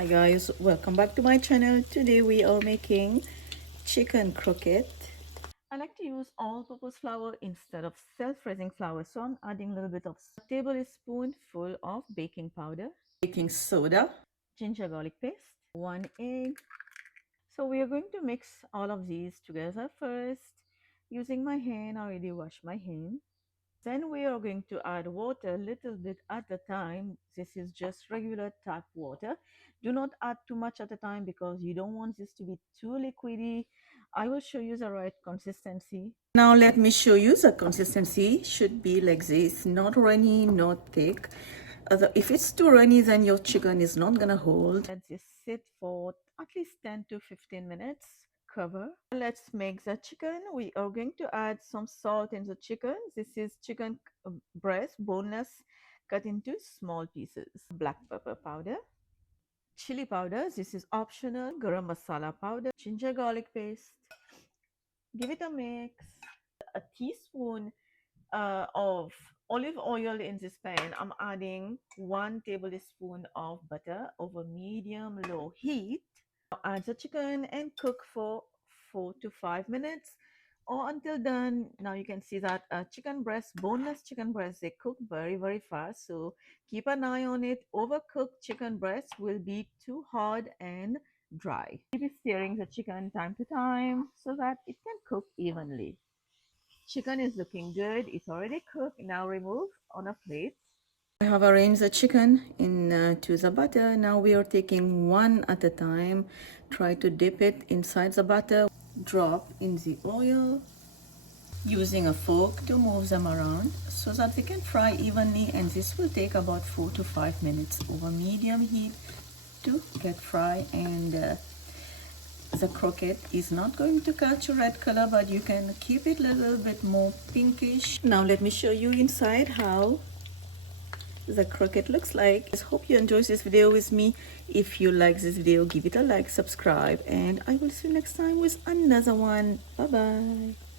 Hi guys, welcome back to my channel. Today we are making chicken croquette. I like to use all-purpose flour instead of self-raising flour, so I'm adding a little bit of a tablespoonful of baking powder, baking soda, ginger garlic paste, 1 egg. So we are going to mix all of these together first. Using my hand, I already washed my hand. Then we are going to add water a little bit at a time. This is just regular tap water. Do not add too much at a time because you don't want this to be too liquidy. I will show you the right consistency. Now let me show you the consistency. Should be like this, not runny, not thick. If it's too runny, then your chicken is not gonna hold. Let this sit for at least 10 to 15 minutes. Cover. Let's make the chicken. We are going to add some salt in the chicken. This is chicken breast, boneless, cut into small pieces. Black pepper powder, chili powder. This is optional. Garam masala powder, ginger garlic paste. Give it a mix. A teaspoon of olive oil in this pan. I'm adding 1 tablespoon of butter over medium low heat. Add the chicken and cook for 4 to 5 minutes or until done. Now you can see that chicken breast, boneless chicken breast, they cook very fast, so keep an eye on it. Overcooked chicken breast will be too hard and dry. Keep stirring the chicken time to time so that it can cook evenly. Chicken is looking good. It's already cooked. Now remove on a plate. I have arranged the chicken into the butter. Now we are taking one at a time. Try to dip it inside the butter. Drop in the oil. Using a fork to move them around so that they can fry evenly, and this will take about 4 to 5 minutes over medium heat to get fried. And the croquette is not going to catch a red color, but you can keep it a little bit more pinkish. Now let me show you inside how the croquette looks like. I hope you enjoyed this video with me. If you like this video, give it a like, subscribe, and I will see you next time with another one. Bye bye.